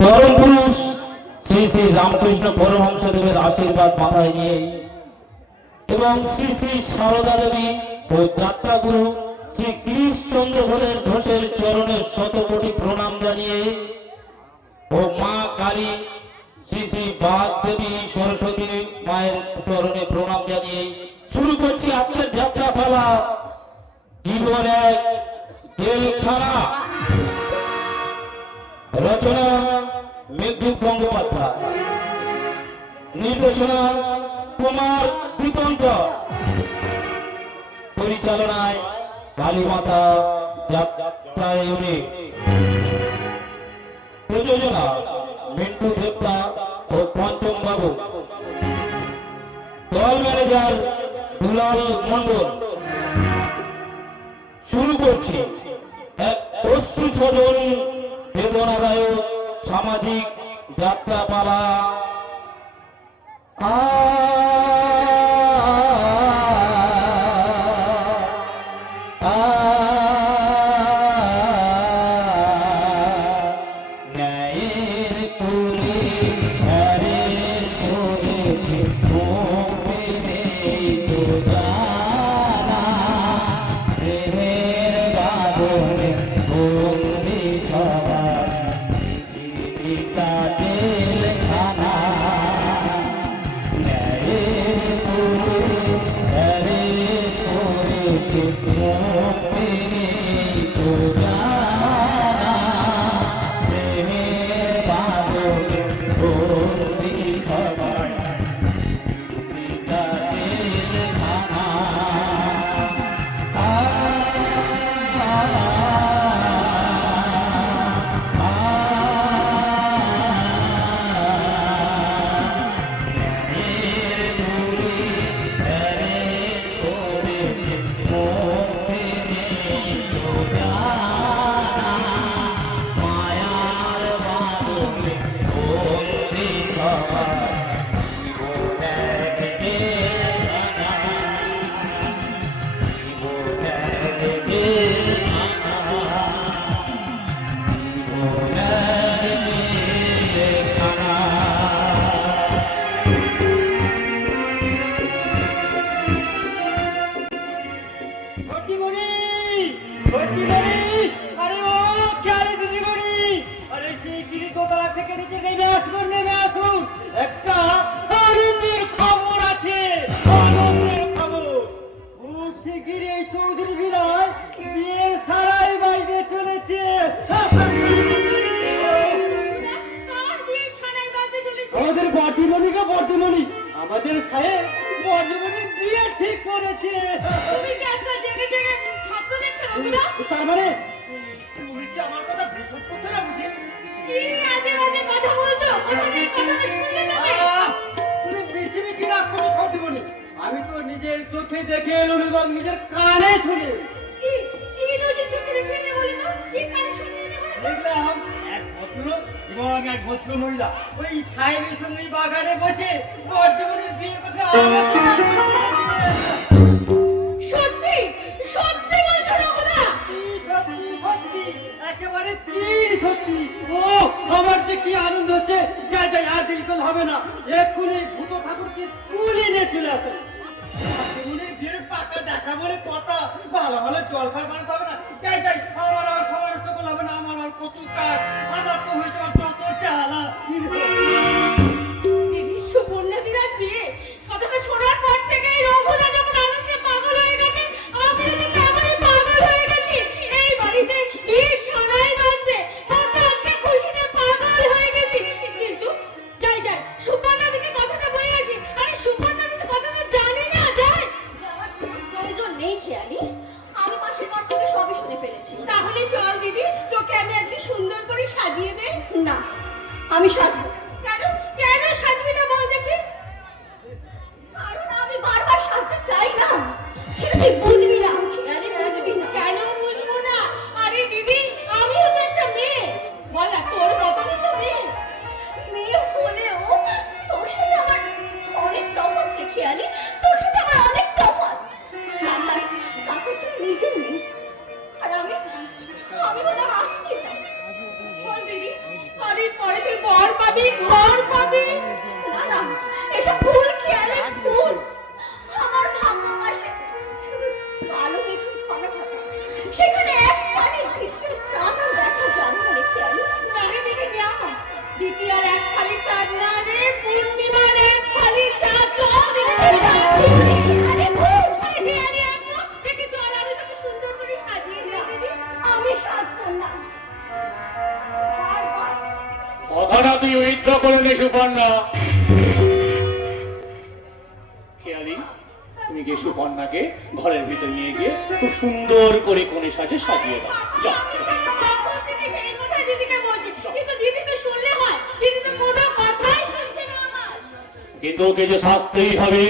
পরম পুরুষ শ্রী শ্রী রামকৃষ্ণ পরমহংসদেবের আশীর্বাদ মাথায় নিয়ে এবং শ্রী শ্রী সারদা দেবী ও যাত্রাগুরু শ্রী গিরিশচন্দ্র ঘোষের চরণে শতকোটি প্রণাম জানিয়ে ও মা কালী শ্রী শ্রী বাগ দেবী সরস্বতী মায়ের চরণে প্রণাম জানিয়ে শুরু করছি আজকের যাত্রাপালা। জীবন এক জেলখানা। রচনা মেঘদূত গঙ্গোপাধ্যায়, নির্দেশনা কুমার দীপঙ্কর, পরিচালনায় কালীমাতা যাত্রা ইউনিট, প্রযোজনা মিন্টু দেবতা ও পঞ্চম বাবু, দল ম্যানেজার দুলাল মন্ডল। শুরু করছি এক অশ্রু সজল বেদনাদায়ক সামাজিক যাত্রাপালা। আমাদের সাহেব বর্ণমণির বিয়ে ঠিক করেছে। তুমি কি আজকাল জেগে জেগে স্বপ্ন দেখছো রবিদা? তার মানে তুমি কি আমার কথা বিশ্বাস করছো না বুঝি? কি আজে বাজে কথা বলছো? তোমাদের কথাটা শুনলে তবে তুমি বিছি বিছি রাগ করছো ছোটবনি। আমি তো নিজের চোখে দেখে এলাম এবং নিজের কানে শুনে। কি কি নিজের চোখে দেখে এলে বলে তো? কি কানে শুনে এলে বলে তো? দেখলাম এক ভদ্রলোক এবং এক ভদ্র মহিলা ওই সাহেবের সঙ্গে বাগানে বসে বর্ধমানের বিয়ের কথা সত্যি সত্যি বলছো রবিদা? সত্যি সত্যি একেবারে তিন সত্যি। ও আমার যে কি আনন্দ হচ্ছে, যাই যাই আর দিলকল হবে না, এক্ষুনি ভূত ঠাকুরকে তুলে নিয়ে চলে আসে। বিয়ের পাকা দেখা বলে কথা, ভালো ভালো জল ফল বানাতে হবে না। যাই যাই আমার আর সমস্ত করলে হবে না, আমার আর কত কাজ, আমার তো হয়েছে যত চালা। দিদি সুবর্ণাদির আজ বিয়ে, কথাটা শোনার পর থেকেই রঘুদা যখন আনন্দে পাগল হয়ে গেছে, আমিও তো তেমনই পাগল হয়ে গেছি। এই বাড়িতে বিয়ে সানাই বাজছে, আমরা আজকে খুশিতে পাগল হয়ে গেছি। কিন্তু যাই যাই সুবর্ণাদিকে কথাটা বলে আসি। আরে সুবর্ণাদিকে কথাটা জানি না, যাই যাওয়ার প্রয়োজন নেই খেয়ালি, আমি পাশের ঘর থেকে সবই শুনে ফেলেছি। তাহলে চল দিদি, তোকে আমি আজকে সুন্দর করে সাজিয়ে দেই। না, আমি সাজবো। কেন কেন সাজবি না বল দেখি? কারণ আমি বারবার সাজতে চাই না। সেটা তুই বুঝবি না, খেয়ালি বুঝবি না। কেন বুঝবো না? আরে দিদি, আমিও তো একটা মেয়ে। বল না, তোর মতনই তো মেয়ে। মেয়ে হলেও তোর সাথে আমার অনেক তফাৎ রে খেয়ালি, তোর সাথে আমার অনেক তফাৎ। তারপর তুই নিজে মেয়ে, আর আমি বলে আসছি না। বল দিদি, আরে পরে তুই তুই ঘর পাবি। না না, এসব ভুল খেয়ালের ভুল। আমার ভাগ্যবাসে শুধু কালো মেঘের ঘন ঘটা, সেখানে এক পানি ভিতরে চাঁদও দেখা যাবে না রে খেয়ালি। নারে দেখে গিয়া দ্বিতীয়ার এক ফালি চাঁদ না রে, পূর্ণিমার এক ফালি চাঁদ। চল দেখে আরে ভুল। খেয়ালি একদম দেখে চল, আমি তোকে সুন্দর করে সাজিয়ে দিয়ে দিবি। আমি সাজবো না। বারবার কথাটা তুই উইথড্র করে নে সুপর্ণা। খেয়ালি, তুমি গিয়ে সুপর্ণাকে ঘরের ভিতর নিয়ে গিয়ে খুব সুন্দর করে কোণে সাজিয়ে দাও। যাও। সেই কথাই দিদিকে বলছি, কিন্তু দিদি তো শুনলে হয়, দিদি তো কোনো কথাই শুনছে না আমার। কিন্তু ওকে যে শাস্তিই হবে।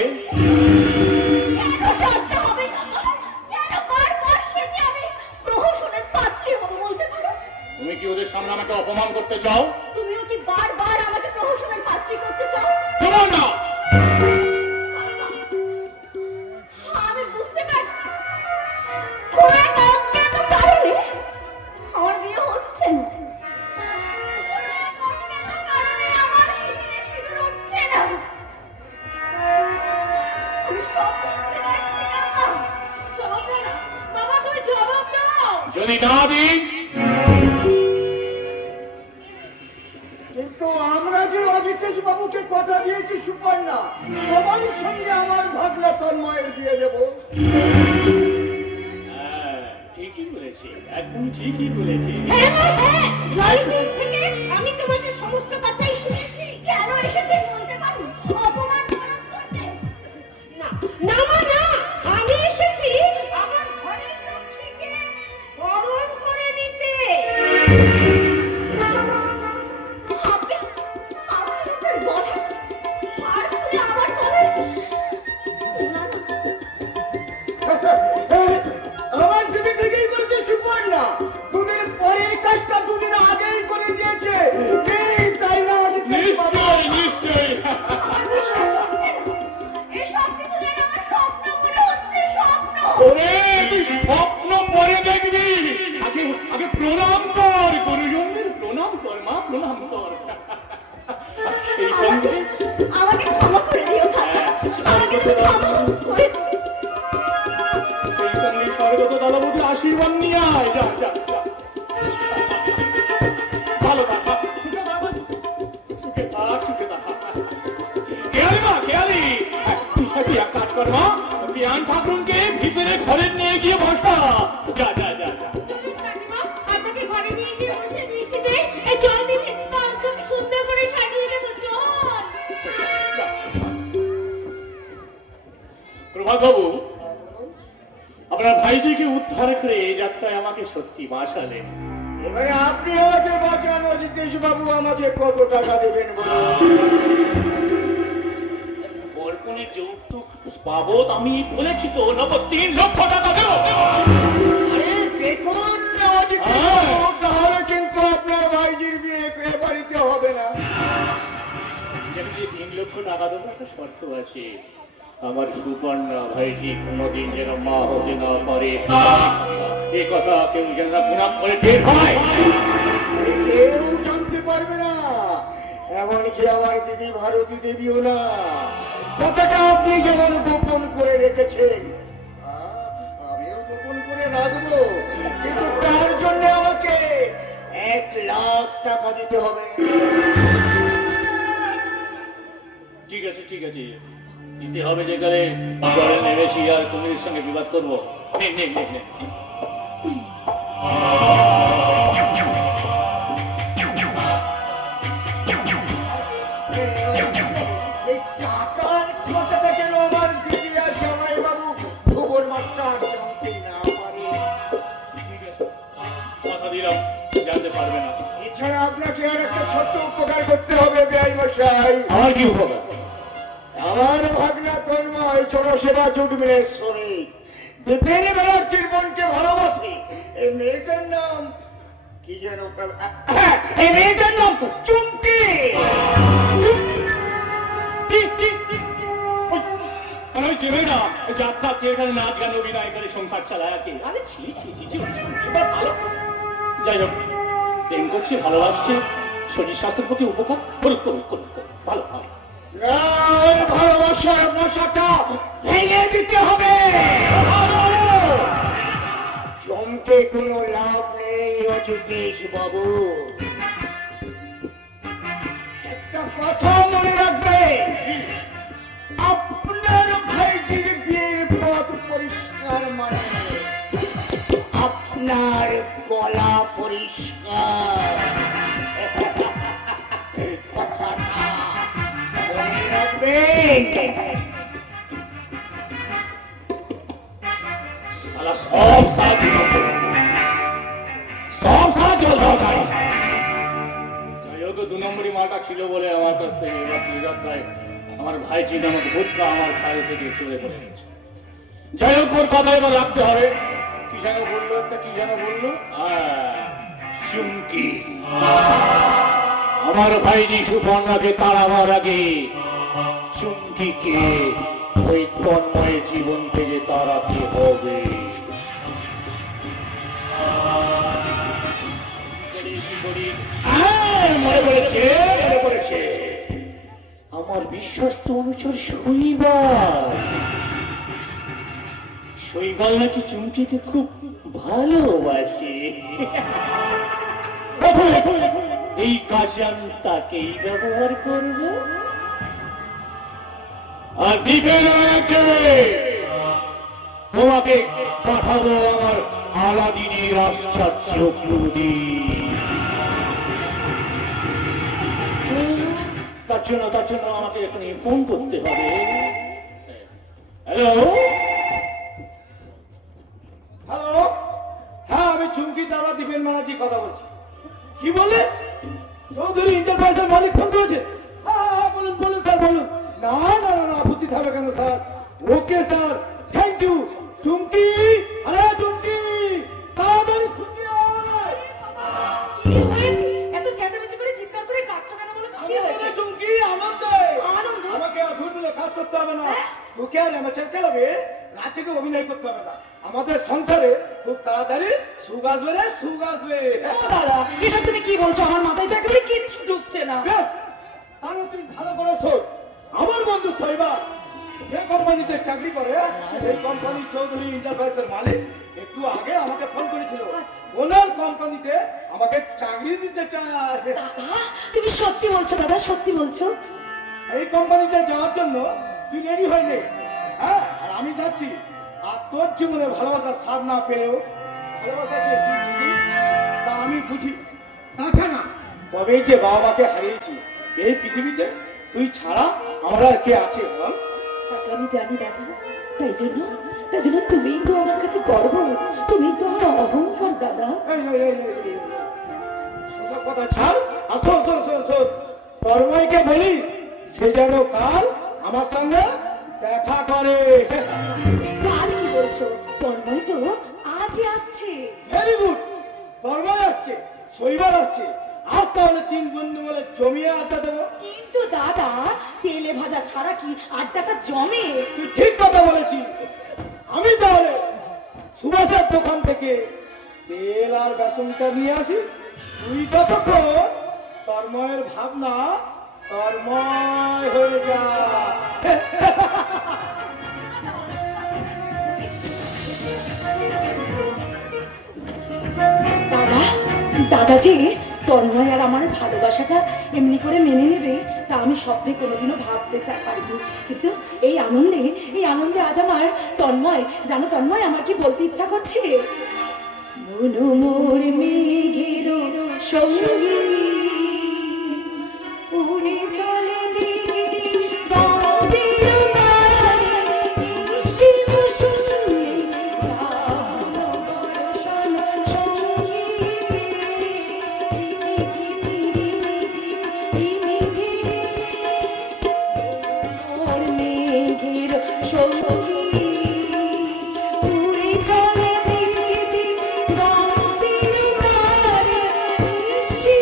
কেন সাজতে হবে কাকা? কেন বারবার সেজে আমি প্রহসনের পাত্রী হব বলতে পারো? তুমি কি ওদের সামনে আমাকে অপমান করতে চাও? তুমিও কি বারবার আমাকে প্রহসনের পাত্রী করতে চাও? সুপর্ণা! কাকা, আমি বুঝতে পারছি কোন এক অজ্ঞাত কারণে আমার বিয়ে হচ্ছে না। কোন এক অজ্ঞাত কারণে আমার শিবিরে শিবির উঠছে না। আমি সব বুঝতে পারছি কাকা। জবাব দাও না। বাবা তুমি জবাব দাও। যদি না দিই, কিন্তু আমরা যে অজিতেশ বাবুকে কথা দিয়েছি সুপর্ণা, তোমার সঙ্গে আমার ভাগনা তন্ময়ের বিয়ে দেবো। হ্যাঁ, ঠিকই বলেছি, একদম ঠিকই বলেছি। হ্যাঁ মা, হ্যাঁ, জয়দিন থেকে আমি তোমাদের সমস্ত কথাই শুনেছি। কেন এসেছেন বলতে পারো? অপমান করার জন্যে? না না মা না, আমি এসেছি আমার ঘরের লক্ষ্মীকে বরণ করে নিতে। আপনি আপনার গলায় হার খুলে আমার গলায়? না না, আমার দিদি ঠিকই করেছে সুপর্ণা, দুদিন পরের কাজটা দুদিন আগেই করে দিয়েছে। এই তাই না অজিতেশ বাবু? নিশ্চয় নিশ্চয়। আমার বিশ্বাস হচ্ছে না। এসব কিছু যেন আমার স্বপ্ন মনে হচ্ছে, স্বপ্ন। ওরে, তুই স্বপ্ন পরে দেখবি। আগে আগে প্রণাম কর, গুরুজনদের প্রণাম কর মা, প্রণাম কর। আর সেই সঙ্গে আমাকে ক্ষমা করে দিও কাকা, আমাকে ক্ষমা করে দিও। সেই সঙ্গে স্বর্গত দাদাবতীর আশীর্বাদ নিয়ে আয়। যা যা যা। ভালো থাক, সুখে থাক, সুখে থাক, সুখে থাক। খেয়ালি মা, খেয়ালি, তুই এক কাজ কর মা, বিয়ান ঠাকুরকে ভিতরে ঘরে নিয়ে গিয়ে বসা। যা যা যা যা। চলুন কাকিমা, আপনাকে ঘরে নিয়ে গিয়ে বসে মিষ্টি দে। এই জল দিদি তোকে সুন্দর করে সাজিয়ে দেবো। চল। প্রভাত বাবু, আপনার ভাইজিকে উদ্ধার করে এই যাত্রায় আমাকে সত্যি বাঁচালেন। এবারে আপনি আমাকে বাঁচান অজিতেশ বাবু, আমাকে কত টাকা দেবেন বলুন? বরকনে যৌতুক বাবদ আমি বলেছি তো, নগদ 3 লক্ষ টাকা দেবো। আরে দেখুন অজিতেশ বাবু, তাহলে কিন্তু আপনার ভাইজির বিয়ে এ বাড়িতে হবে না। যেন যে 3 লক্ষ টাকা দেবো একটা শর্ত আছে। আমার সুপর্ণা ভাইজি কোনোদিন যেন মা হতে না পারে, এ কথা কেউ যেন না প্রণাম করে টের হয়। কেউ জানতে পারবে না, এমনকি আমার দিদি ভারতী দেবীও না। কথাটা আপনি যেমন গোপন করে রেখেছেন, আমিও গোপন করে রাখবো, কিন্তু তার জন্য আমাকে 1 লাখ টাকা দিতে হবে। ঠিক আছে ঠিক আছে, দিতে হবে। যেখানে জলে নেমেছি আর কুমিরের সঙ্গে বিবাদ করবো। নে নে নে নে। এই টাকার কথাটা যেন আমার দিদি আর জামাই বাবু খবর মাস্টার জানতে না পারে। ঠিক আছে, কথা দিলাম জানতে পারবে না। এছাড়া আপনাকে আর একটা ছোট্ট উপকার করতে হবে বেআই মশাই। আমার কি উপকার? আমার ভাগনা তন্ময় জনসেবা জুট মিলের শ্রমিক, বিপিন ব্যানার্জির বোনকে ভালোবাসি। এই মেয়েটার নাম কি যেন? এই মেয়েটার নাম চুমকি। ঠিক ঠিক ঠিক। ওই চেনে না, যাত্রা থিয়েটারে নাচ গান অভিনয় করে সংসার চালায় আর কি। আরে ছি ছি ছি ছি, এবার ভালো। যাই হোক, প্রেম করছে, ভালোবাসছে, শরীর স্বাস্থ্যের প্রতি উপকার করুক করুক করুক করুক। ভালো ভালো ভালোবাসার মশাটা ভেঙে দিতে হবে। চমকে কোনো লাভ নেই অজিতেশ বাবু। একটা কথা মনে রাখবেন, আপনার ভাইজির বিয়ের পথ পরিষ্কার মানে আপনার গলা পরিষ্কার। কথাটা মনে রাখবেন। সালা সব সাহায্য সব সাহায্য দরকার। যাই হোক, 2 নম্বরই মালটা ছিল বলে আমার কাছ থেকে যাত্রায় আমার ভাইজি নামক ভূতটা আমার খাড়ি থেকে চলে পড়ে গেছে। যাই হোক, ওর কথা এবার রাখতে হবে। কি যেন বললো, একটা কি যেন বললো, চুমকি। আমার ভাইজি সুপর্ণাকে তাড়াবার আগে চুমকিকে ওই তন্ময়ের জীবন থেকে তাড়াতে হবে। মনে পড়েছে, মনে পড়েছে, আমার বিশ্বস্ত অনুচর শৈবাল নাকি চুমকিকে খুব ভালোবাসে। এই কাজে আমি তাকেই ব্যবহার করব। আর দ্বীপের তোমাকে পাঠাবো আমার আলাদিনের আশ্চর্য প্রদীপ। তার জন্য আমাকে এখানে ফোন করতে হবে। হ্যালো হ্যালো, হ্যাঁ আমি চুমকি দাদা দীপেন ব্যানার্জি কথা বলছি। কি বলে? চৌধুরী এন্টারপ্রাইজের মালিক ফোন করেছে? হ্যাঁ বলুন বলুন স্যার বলুন। না না না আপত্তি থাকবে কেন sir? Okay sir, thank you. Chumki, আরে চুমকি, তাড়াতাড়ি ছুটি আয়। কি হয়েছে? এত চেঁচামেচি করে চিৎকার করে কাঁদছো কেন বলো তো? কি হয়েছে? আনন্দে চুমকি, আনন্দে। আনন্দ? আমাকে অধুর মিলে কাজ করতে হবে না। তোকে আর অ্যামেচার ক্লাবে নাচকে অভিনয় করতে হবে না। আমাদের সংসারে খুব তাড়াতাড়ি সুখ আসবে রে, সুখ আসবে। ও দাদা, এসব তুমি কি বলছো? আমার মাথায় তো একেবারে কিচ্ছু ঢুকছে না। বেশ, তাহলে তুমি ভালো করে শোন। আমার বন্ধু শৈবা যে কোম্পানিতে চাকরি করে, সেই কোম্পানি চৌধুরী এন্টারপ্রাইজের মালিক একটু আগে আমাকে ফোন করেছিল। ওনার কোম্পানিতে আমাকে চাকরি দিতে চায়। দাদা, তুমি সত্যি বলছো দাদা? সত্যি বলছো? এই কোম্পানিতে যাওয়ার জন্য তুই রেডি হয়ে নে। হ্যাঁ, আর আমি যাচ্ছি। আর তোর জীবনে ভালোবাসার স্বাদ না পেলেও ভালোবাসা যে কি জিনিস তা আমি বুঝি। তাছাড়া তবে যে বাবা মাকে হারিয়েছি এই পৃথিবীতে, তুই ছাড়া আমার আর কে আছে বল? তা তো আমি জানি দাদা। তাই জন্য তুমিই তো আমার কাছে গর্ব, তুমি তো আমার অহংকার দাদা। ওসব কথা ছাড়। আর শোন শোন শোন শোন, তন্ময়কে বলি সে যেন কাল আমার সঙ্গে দেখা করে। কাল কি বলছো? তন্ময় তো আজই আসছে। ভেরি গুড, তন্ময় আসছে, শৈবাল আসছে। আজ তাহলে 3 বন্ধু মিলে জমিয়ে আড্ডা দেবো। কিন্তু দাদা, তেলে ভাজা ছাড়া কি আড্ডাটা জমে? তুই ঠিক কথা বলেছিস। আমি তাহলে সুভাষের দোকান থেকে তেল আর বেসনটা নিয়ে আসি। তুই ততক্ষণ তন্ময়ের ভাবনা তন্ময় হয়ে যা। দাদা, দাদাজি, তন্ময় আর আমার ভালোবাসাটা এমনি করে মেনে নেবে তা আমি স্বপ্নে কোনোদিনও ভাবতে পারিনি। কিন্তু এই আনন্দে আজ আমার তন্ময়, জানো তন্ময় আমার কি বলতে ইচ্ছা করছে? মনু মোর মেঘের সঙ্গী উড়ে চলে দিকে গানের মাঝে, বৃষ্টি মৌসুমে বর্ষণ সঙ্গী। মোর মেঘের সঙ্গী উড়ে চলে দিকে গানের মাঝে, বৃষ্টি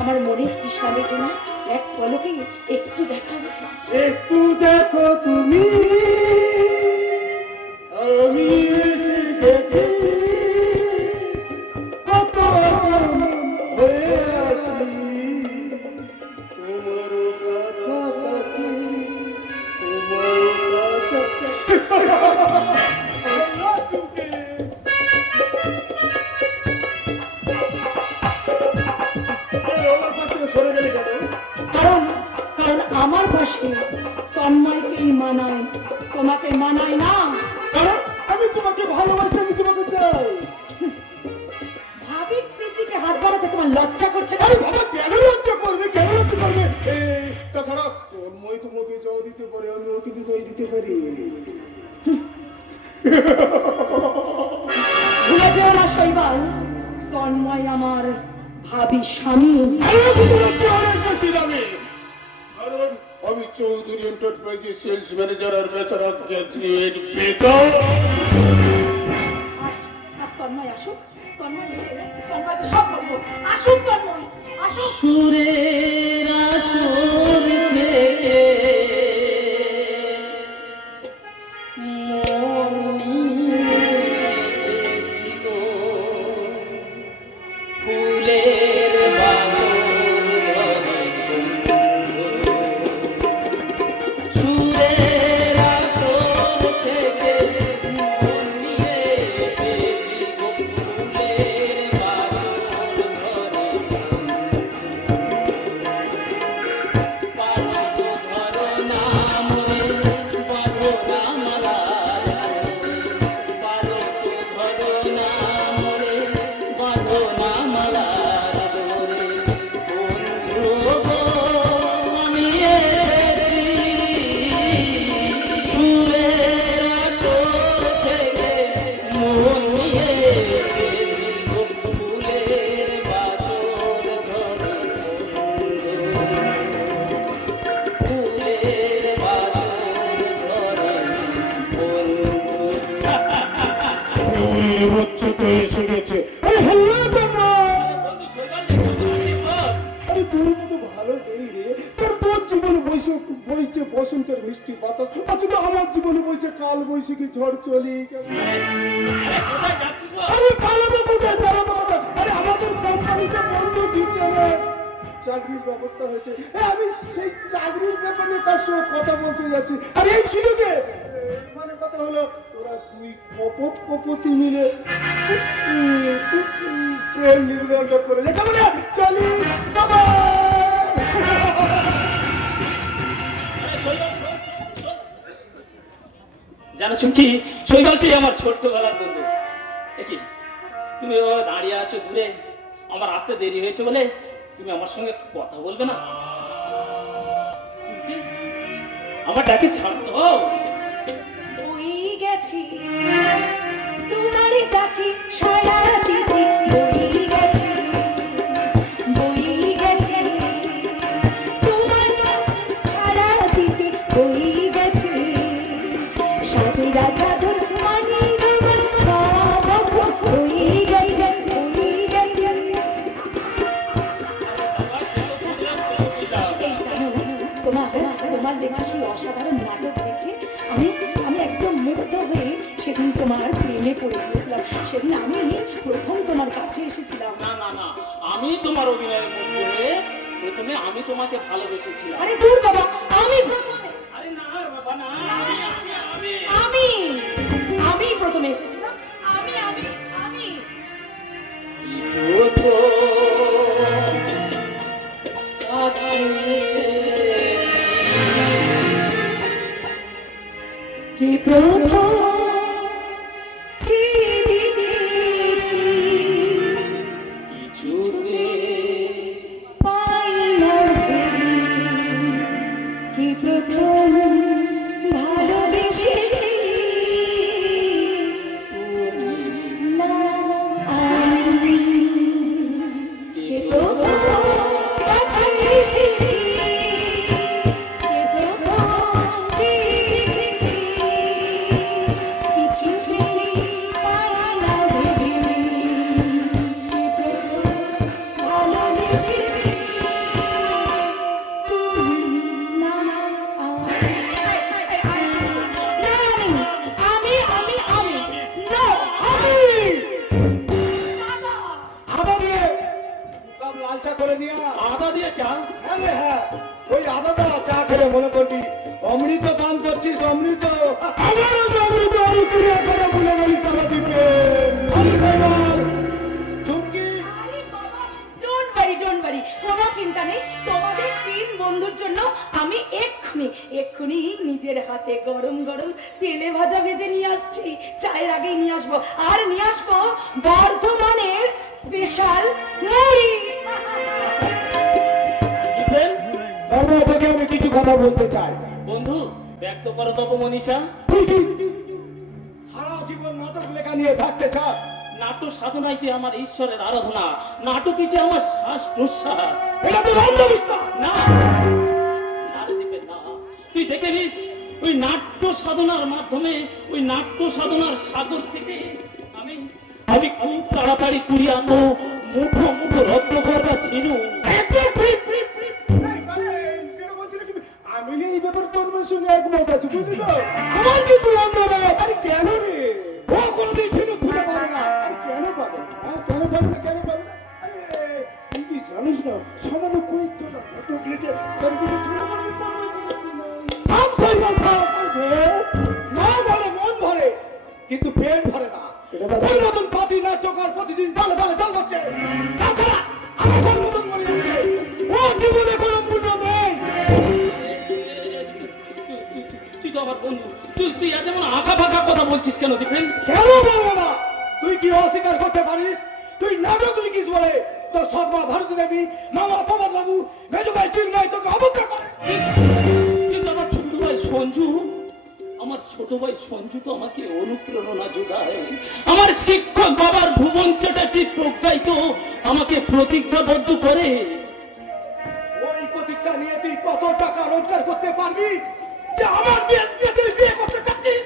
আমার মনে তৃষ্ণা মেটে না, এক পলকে একটু দেখাবো। একটু দেখো তুমি, আমি এসে গেছি, কত আপন হয়ে আছি তোমার কাছাকাছি, তোমার কাছাকাছি। সরে গেলে কেন? কারণ কারণ আমার পাশে তন্ময়কেই মানায়, তোমাকে মানায় না। কারণ আমি তোমাকে ভালোবাসি, আমি তোমাকে চাই। ভাবির স্মৃতিকে হাত বাড়াতে তোমার লজ্জা করছে না? আরে বাবা, কেন লজ্জা করবে, কেন লজ্জা করবে? তাছাড়া তন্ময় তোমাকে যাও দিতে পারে, আমি ওকে বিদায় দিতে পারি। ভুলে যেও না শৈবাল, তন্ময় আমার ভাবি স্বামী। কারণ আমি চৌধুরী এন্টারপ্রাইজের সেলস ম্যানেজার আর বেচারা গ্র্যাজুয়েট বেকার। তন্ময় আসুক, তন্ময়কে সব বলবো। আসুক তন্ময়, আসুক। সুরের আসর থেকে মন নিয়ে এসেছি গো, ফুলের বাসর ঘরে। সুরের আসর থেকে মন নিয়ে এসেছি গো, ফুলের বাসর ঘরে। এসে গেছে। আরে হ্যালো বাবা, আরে তোর মতো ভালো নেই রে। তোর জীবনে বইছে বসন্তের মিষ্টি বাতাস, অথচ আমার জীবনে বইছে কাল বৈশাখী ঝড় চলি। আরে পালাবো কোথায়, পালাবো কোথায়? আরে আমাদের কোম্পানিতে বন্ধ দিতে হবে, চাকরির ব্যবস্থা হয়েছে। আমি সেই চাকরির ব্যাপারে তার সঙ্গে কথা বলতে যাচ্ছি। আর এই সুযোগে মানে কথা হলো, তোরা তুই কপতি মিলে ট্রেন নির্ধারণ করে যা, কেমন চলি বাবা। জানো চুমকি, শৈবাল সেই আমার ছোট্টবেলার বন্ধু। দেখি তুমি এভাবে দাঁড়িয়ে আছো দূরে, আমার আসতে দেরি হয়েছে বলে তুমি আমার সঙ্গে কথা বলবে না? চুমকি, আমার ডাকে শান্ত হও। বই গেছি তোমার ডাকি সারা দিদি, বই গেছি তোমার সারা দিদি, বই গেছি সাথে রাজা ধর মানি বাবা, বই গেছে। এই জানো, তোমার লেখা সেই অসাধারণ নাটক দেখে আমি একদম মুগ্ধ হয়ে সেদিন তোমার প্রেমে পড়ে গিয়েছিলাম। সেদিন আমি প্রথম তোমার কাছে এসেছিলাম। না না না, আমি তোমার অভিনয়ের মধ্যে হয়ে প্রথমে আমি তোমাকে ভালোবেসেছিলাম। আরে দূর বাবা, আমি প্রথমে, আরে না বাবা না, আমি প্রথমে এসেছিলাম। আমি কি প্রথম দেখেছি, কিছুতে পাই না ভেবে, কি প্রথম ভালোবেসেছি না আমি, কি প্রথম কাছে এসেছি, কি প্রথম দেখেছি, কিছুতে পাই না ভেবে, কি প্রথম ভালোবেসেছি। লাল চা করে নিয়ে আয়। আদা দিয়ে চা? হ্যাঁ রে, হ্যাঁ, ওই আদাটা চা খেলে মনে করবি অমৃত পান করছিস, অমৃত। আমারও যে অমৃত আমি চুরিয়া করে ভুলে গেলি সারা দ্বীপে। আরে সাইবার, চুমকি, আরে বাবা, ডোন্ট ওয়ারি, কোনো চিন্তা নেই। তোমাদের তিন বন্ধুর জন্য আমি এক্ষুনি নিজের হাতে গরম গরম তেলে ভাজা ভেজে নিয়ে আসছি। চায়ের আগেই নিয়ে আসবো, আর নিয়ে আসবো বর্ধমানের স্পেশাল মুড়ি। দীপেন, বাবা তোকে আমি কিছু কথা বলতে চাই। বন্ধু ব্যক্ত করো তপ মনীষা। সারা জীবন নাটক লেখা নিয়ে থাকতে চাস? নাট্য সাধনায় যে আমার ঈশ্বরের আরাধনা, নাটকই যে আমার শ্বাস প্রশ্বাস। এটা তো অন্ধবিশ্বাস। না না রে দীপেন, না। তুই দেখে নিস, ওই নাট্য সাধনার মাধ্যমে, ওই নাট্য সাধনার সাগর থেকে আমি আমি খুব তাড়াতাড়ি কুড়িয়ে আনবো মুঠো মুঠো রত্ন করবা ছিনু। আমি এই ব্যাপারে তোর সঙ্গে একমত আছি, বুঝলি তো? আমার কিন্তু অন্ধভাব। আরে কেন রে? ও কোনদিন ছিনু খুঁজে পাবে না। আরে কেন পাবে? হ্যাঁ, কেন পাবে না? কেন পাবে না? আরে তুই কি জানিস না, সামান্য কয়েকটা নাটক লিখে সার্ভিসে ছিল মানে থাম সাইবার থাম। না বলে মন ভরে, কিন্তু পেট ভরে না। ওই নতুন পাতি নাটকার প্রতিদিন দলে দলে জল হচ্ছে। তাছাড়া আমার মতন মনে যাচ্ছে ও জীবনে কোনো মূল্য নেই। তুই তো আমার বন্ধু, তুই আজ যেমন আঁকা ফাঁকা কথা বলছিস কেন দীপেন? কেন বলবো না? তুই কি অস্বীকার করতে পারিস? তুই নাটক লিখিস বলে তোর সৎমা ভারতী দেবী, মামা প্রভাত বাবু, মেজু ভাই চিন্ময় তোকে অবজ্ঞা করে। কিন্তু আমার ছোট ভাই সঞ্জু, আমার ছোট ভাই সঞ্জু তো আমাকে অনুপ্রেরণা যোগায়। আমার শিক্ষক বাবার ভুবন চ্যাটার্জির প্রজ্ঞায় তো আমাকে প্রতিজ্ঞাবদ্ধ করে। ওই প্রতিজ্ঞা নিয়ে তুই কত টাকা রোজগার করতে পারবি যে আমার বিয়ে তুই বিয়ে করতে চাচ্ছিস?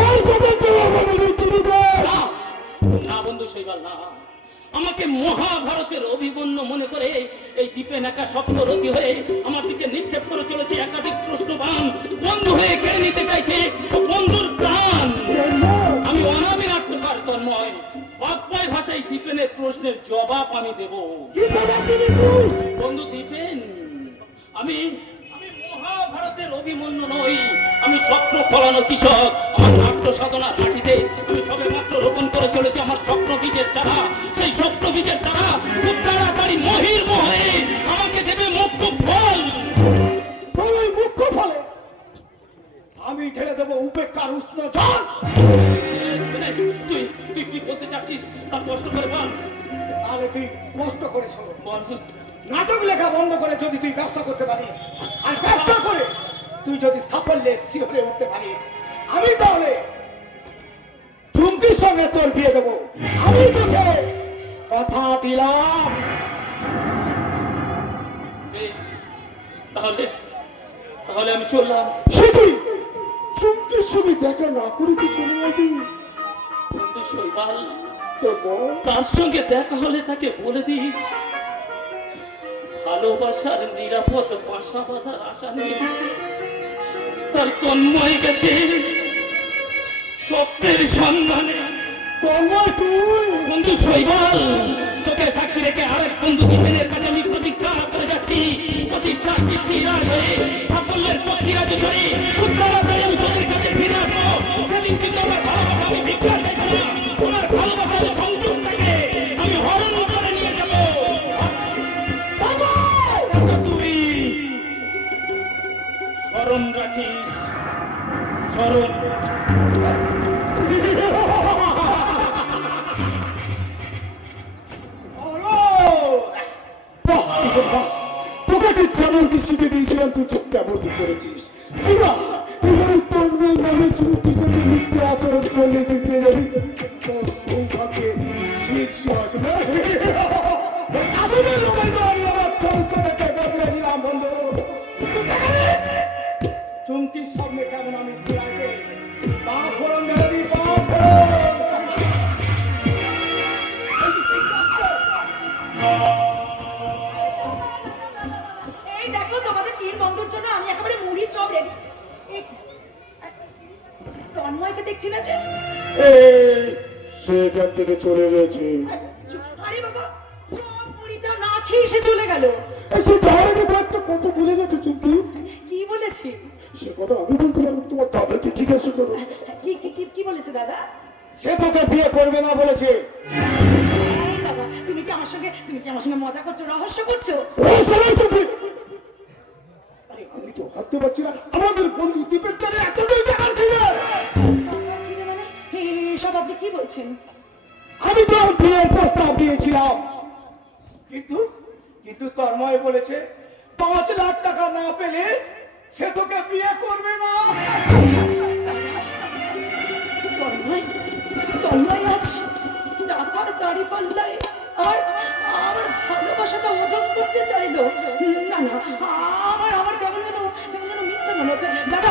ওই প্রতিজ্ঞা আমাদের চিনিত। না, না বন্ধু শৈবাল, না। আমাকে মহাভারতের অভিমন্যু মনে করে এই দ্বীপেন একা সপ্তরথী হয়ে আমার দিকে নিক্ষেপ করে চলেছে একাধিক প্রশ্নবান। বন্ধু হয়ে কেড়ে নিতে চাইছে বন্ধুর প্রাণ। আমি অনামী নাট্যকার তন্ময়, বাক্যয় ভাষায় দ্বীপেনের প্রশ্নের জবাব আমি দেব। কি জবাব দিবি তুই? বন্ধু দ্বীপেন, আমি মহাভারতের অভিমন্যু নই, আমি স্বপ্ন ফলানো কৃষক। আমার নাট্য সাধনার মাটিতে আমি সবে মাত্র রোপণ করে চলেছি আমার স্বপ্ন বীজের চারা। সেই স্বপ্ন বীজের চারা খুব তাড়াতাড়ি মহির হয়ে আমাকে দেবে মুখ্য ফল। ওই মুখ্য ফলে আমি ঢেলে দেবো উপেক্ষার উষ্ণ জল। তুই তুই কি বলতে চাচ্ছিস তার কষ্ট করে বল। তাহলে তুই কষ্ট করে শোন। বল। নাটক লেখা বন্ধ করে যদি তুই ব্যবসা করতে পারিস, আর ব্যবসা করে তুই যদি সাফল্যে শিখরে উঠতে পারিস, আমি তাহলে চুমকির সঙ্গে তোর বিয়ে দেবো। আমি তোকে কথা দিলাম। বেশ, তাহলে তাহলে আমি চললাম। সেটি চুমকির সঙ্গে দেখা না করে তুই চলে যাবি? বন্ধু শৈবাল, তো বল। তার সঙ্গে দেখা হলে তাকে বলে দিস ভালোবাসার নিরাপদ বাসা বাঁধার আশা নেই। তার তন্ময় গেছে স্বপ্নের সন্ধানে। তন্ময় তুই? বন্ধু শৈবাল, তোকে সাক্ষী রেখে আরেক বন্ধু দ্বীপেনের কাছে আমি প্রতিজ্ঞা করে যাচ্ছি, প্রতিষ্ঠার কীর্তিরাজ হয়ে সাফল্যের পথিরাজ হয়ে উত্তরাতে আমি তোদের কাছে ফিরে আসবো। সেদিন কিন্তু আমার ভালোবাসা আমি ভিক্ষা চাইবো না, তোমার ভালোবাসার সংযোগটাকে আমি হরণ করে নিয়ে যাবো। তুই স্মরণ রাখিস, স্মরণ। তোকে ঠিক যেমন শিখে দিয়েছিলাম তুই চোখ কেমন করেছিস। এবার তন্ময় নামে চুক্তি করে মিথ্যে আচরণ করলে তুই পেয়ে যাবি তোর সৌভাগ্যে শীর্ষ আসলে। আসলে লোকের তো আমি আমার চরিত্রটাকে বদলে দিলাম বন্ধু। চুমকির সামনে কেমন আমি ফিরাইতে পা ফোড়ন মেরে দিই, পা এই দেখো, তোমাদের তিন বন্ধুর জন্য আমি একেবারে মুড়ি চপ রেডি। তন্ময়কে দেখছি না যে? সে এখান থেকে চলে গেছে। আরে বাবা, চপ মুড়িটা না খেয়ে খেয়ে সে চলে গেল। সে যাওয়ার আগে কয়েকটা কথা বলে গেছে চুমকি। কি বলেছে? সে কথা আমি বলতে পারবো, তোমার দাদাকে জিজ্ঞাসা করো। কি বলেছে দাদা? সে তোকে বিয়ে করবে না বলেছে। এই দাদা, তুমি কি আমার সঙ্গে মজা করছো, রহস্য করছো? আরে আমি তো ভাবতে পারছি না আমাদের বন্ধু দ্বীপের তারে এতটাই টাকা ছিল। মানে এসব আপনি কি বলছেন? আমি তো বিয়ের প্রস্তাব দিয়েছিলাম, কিন্তু তন্ময় বলেছে 5 লাখ টাকা না পেলে সে তোকে বিয়ে করবে না। তন্ময় আজ টাকার দাড়ি পাল্লায় আর আমার ভালোবাসাটা হজম করতে চাইলো। না না, আমার কেমন যেন মিথ্যা মনে হচ্ছে। দাদা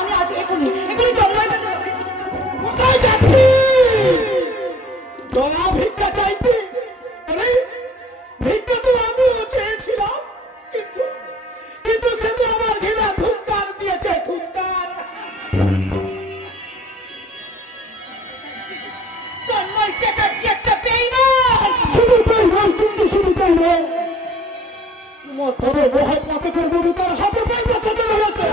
আমি আজ এখনই তন্ময় কোথায় যাচ্ছি? তোরা ভিক্ষা চাইতে? আরে ভিক্ষা তো আমিও চেয়েছিলাম, কিন্তু সে তো আমার ঘৃণা ধুৎকার দিয়েছে, ধুৎকার। তন্ময় চ্যাটার্জি একটা বেঈমান। শুধু তাই নয়, শুধু তাই নয়, তোমার ধরো মহাই পাতকের মধ্যে তার হাতে পাই বাঁচাতে হয়েছে।